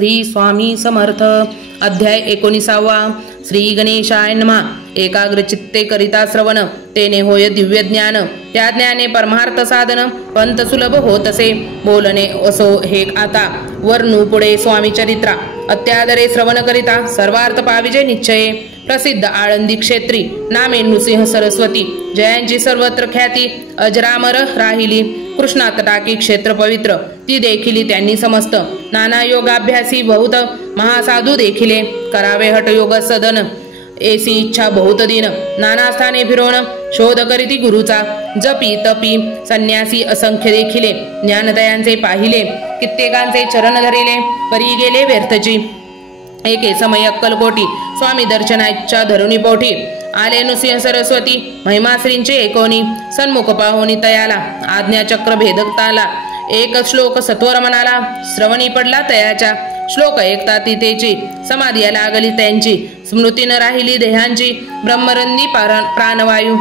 श्री स्वामी समर्थ। अध्याय 19। श्री गणेशाय नमः। एकाग्र चित्ते करिता श्रवण, तेने होय दिव्य ज्ञान। त्या ज्ञाने परमार्थ साधन, पंत सुलभ होतसे। बोलणे असो हे आता, वर्णू पुढे स्वामी चरित्रा। अत्यादरे श्रवण करिता, सर्वार्थ पाविजे निश्चये। प्रसिद्ध आळंदी क्षेत्री, नामे नृसिंह सरस्वती। जयांची सर्वत्र ख्याती, अजरामर राहिली। कृष्णा तटाकी क्षेत्र पवित्र, ती देखिली त्यांनी समस्त। नाना योगाभ्यासी बहुत, महासाधू देखिले। करावे हठ योग सदन, ऐसी इच्छा बहुत दिन। नाना स्थाने फिरवण, शोध करीती गुरुचा। जपी तपी संन्यासी असंख्य देखिले। ज्ञानदयांचे पाहिले, कित्येकांचे चरण धरिले। परी गेले व्यर्थची, एके समय अक्कलकोटी। स्वामी दर्शनाच्या धरुणी पोटी, आले नृसिंह सरस्वती। महिमाश्रींचे एकोणी, सन्मुख पाहुनी तयाला। आज्ञाचक्र भेदकताला, एक श्लोक सत्वर मनाला। श्रवणी पडला तयाच्या, श्लोक ऐकता तिथेची। समाधी लागली त्यांची, स्मृती न राहिली देहांची। ब्रह्मरंदी प्राणवायू,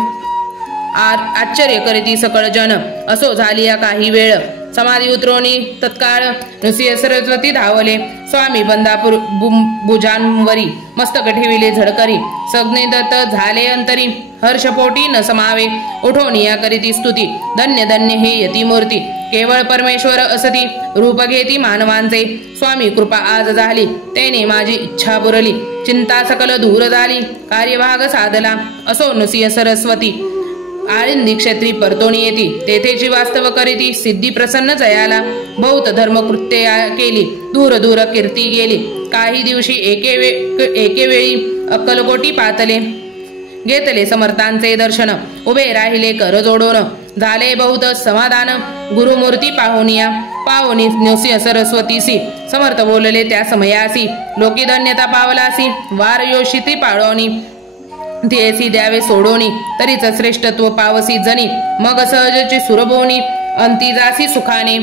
आश्चर्य करीती सकळ जन। असो झाली या काही वेळ, समाधी उतरवणी तत्काळ। नृसिंह सरस्वती धावले, स्वामी बंदापूर भुजांवरी। मस्तक ठेविले झडकरी, संज्ञिदत्त झाले अंतरी। हर्षपोटी न समावे, उठवणिया करीती स्तुती। धन्य धन्य हे यती मूर्ती, केवळ परमेश्वर असती। रूप घेती मानवांचे, स्वामी कृपा आज झाली। तेने माझी इच्छा पुरली, चिंता सकल दूर झाली। कार्यभाग साधला, असो नृसिंह सरस्वती। आळंदी क्षेत्री परतोणी येती, तेथेची वास्तव करीती। सिद्धी प्रसन्न जयाला, बहुत धर्मकृत्य केली। दूर दूर कीर्ती गेली, काही दिवशी एके वेळी अक्कलकोटी पातले। घेतले समर्थांचे दर्शन, उभे राहिले कर जोडून। झाले बहुत समाधान, गुरुमूर्ती पाहुनिया। पाहुनी नृसिंह सरस्वतीसी, समर्थ बोलले त्या समयासी। लोकी धन्यता पावलासी, वार योषिती पाळवणी। देसी द्यावे सोडोनी, तरीच श्रेष्ठत्व पावसी जनी। मग सहजची सुरभोनी, अंती जासी सुखाने।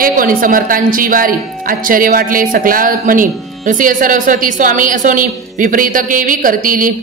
एकोणी समर्थांची वारी, आश्चर्य वाटले सकला मनी। नृसिंह सरस्वती स्वामी असोनी, विपरीत केवी करतील।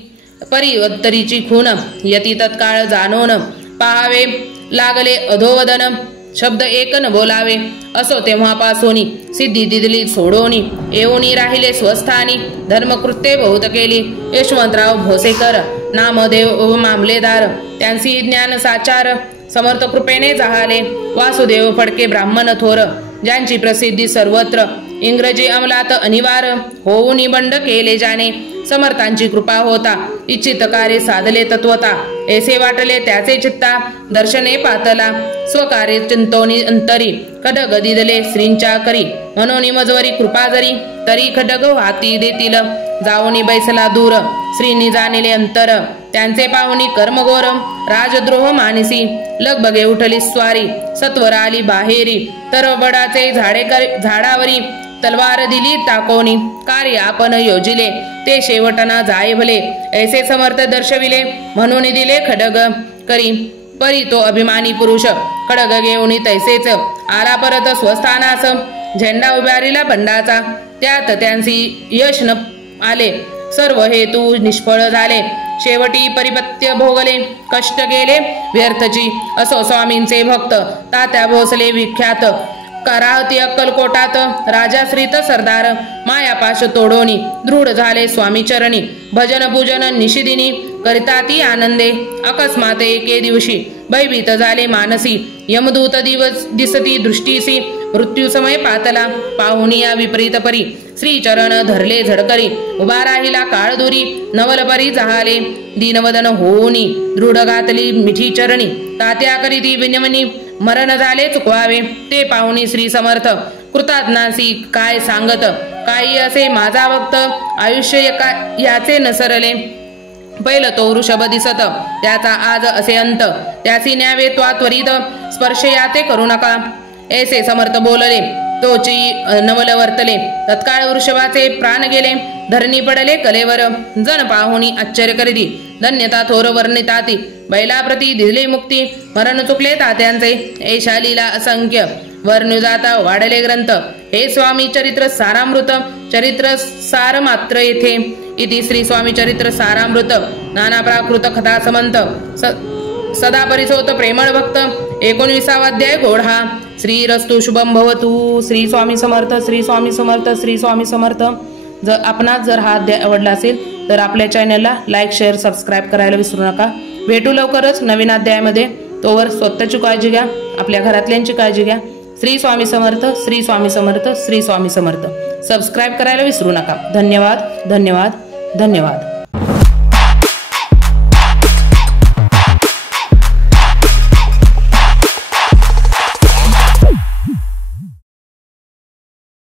परिवत्तरीची खून, यती तत्काळ जाणोन। पाहावे लागले अधोवदन, शब्द एक न बोलावे। असो तेव्हापासोनी, सिद्धी दिदली सोडोनी। येऊनी राहिले स्वस्थानी, धर्मकृत्ये बहुत केली। यशवंतराव भोसेकर, नामदेव मामलेदार। त्यांची ज्ञान साचार, समर्थ कृपेने जाहाले। वासुदेव फडके ब्राह्मण थोर, ज्यांची प्रसिद्धी सर्वत्र। इंग्रजी अंमलात अनिवार, होऊनी बंड केले जाणे। समर्थांची कृपा होता, इच्छित कार्य साधले तत्वता। ऐसे वाटले त्याचे चित्ता, दर्शने पातला। स्वकार्य चिंतोनी अंतरी, खडग दिदले श्रींच्या करी। म्हणून मजवरी कृपा जरी, तरी खडग हाती देतील। जाऊनी बैसला दूर, श्रीनी जाणिले अंतर। त्यांचे पाहुनी कर्मघोर, राजद्रोह मानसी। लगबगे उठली स्वारी, सत्वर आली बाहेरी। तर वडाचे झाडावरी, तलवार दिली टाकोनी। कार्य आपण योजिले, ते शेवटना जाय भले। ऐसे समर्थ दर्शविले, म्हणून दिले खडग करी। परी तो अभिमानी पुरुष, खडग घेऊन तैसेच आला परत स्वस्थानास। झेंडा उभारिला बंडाचा, त्यात त्यांची यश न आले। सर्व हेतू निष्फळ झाले, शेवटी परिपत्य भोगले। कष्ट गेले व्यर्थची, असो स्वामींचे भक्त। तात्या भोसले विख्यात, कराहती अक्कलकोटात। राजाश्रित सरदार, मायापाश तोडोनी। दृढ झाले स्वामी चरणी, भजन पूजन निशिदिनी। करिता ती आनंदे, अकस्मात एके दिवशी भयभीत झाले मानसी। यमदूत दिसती दृष्टीसी, मृत्यू समय पातला। पाहुनिया विपरीत परी, श्री चरण धरले झडकरी। उभा राहिला काळ दुरी, नवलपरी जहाले। दीनवदन होऊनी, दृढ घातली मिठी चरणी। तात्या करीती विनमनी, मरण झाले चुकवावे। ते पाहुनी श्री समर्थ, कृताज्ञासी काय सांगत। काही असे माझा भक्त, आयुष्य याचे नसरले। पहिलं तो वृषभ दिसत, त्याचा आज असे अंत। त्यासी न्यावे त्वा त्वरित, स्पर्श याचे करू नका। ऐसे समर्थ बोलले, तोची नवल वर्तले। तत्काळ वृषभाचे प्राण गेले, धरणी पडले कलेवर। जन पाहुनी आश्चर्य करीती, धन्यता थोर वर्णिताती। बैलाप्रती दिले मुक्ती, मरण चुकले तात्यांचे। ऐशा लीला असंख्य, वर्णू जाता वाढले ग्रंथ। हे स्वामी चरित्र सारामृत, चरित्र सार मात्र येथे। इति श्री स्वामी चरित्र सारामृत, नाना प्राकृत कथा समंत। सदा परिसोत प्रेमळ भक्त, 19वा अध्याय गोढा। श्रीरस्तु शुभम भवतु. श्री स्वामी समर्थ. श्री स्वामी समर्थ. श्री स्वामी समर्थ. जर हा अध्याय आवडला असेल तर आपल्या चॅनलला लाईक, शेअर, सबस्क्राईब करायला विसरू नका. भेटू लवकरच नवीन अध्यायामध्ये. तोवर स्वतःची काळजी घ्या, आपल्या घरातल्यांची काळजी घ्या. श्री स्वामी समर्थ. श्री स्वामी समर्थ. श्री स्वामी समर्थ. सबस्क्राईब करायला विसरू नका. धन्यवाद, धन्यवाद, धन्यवाद.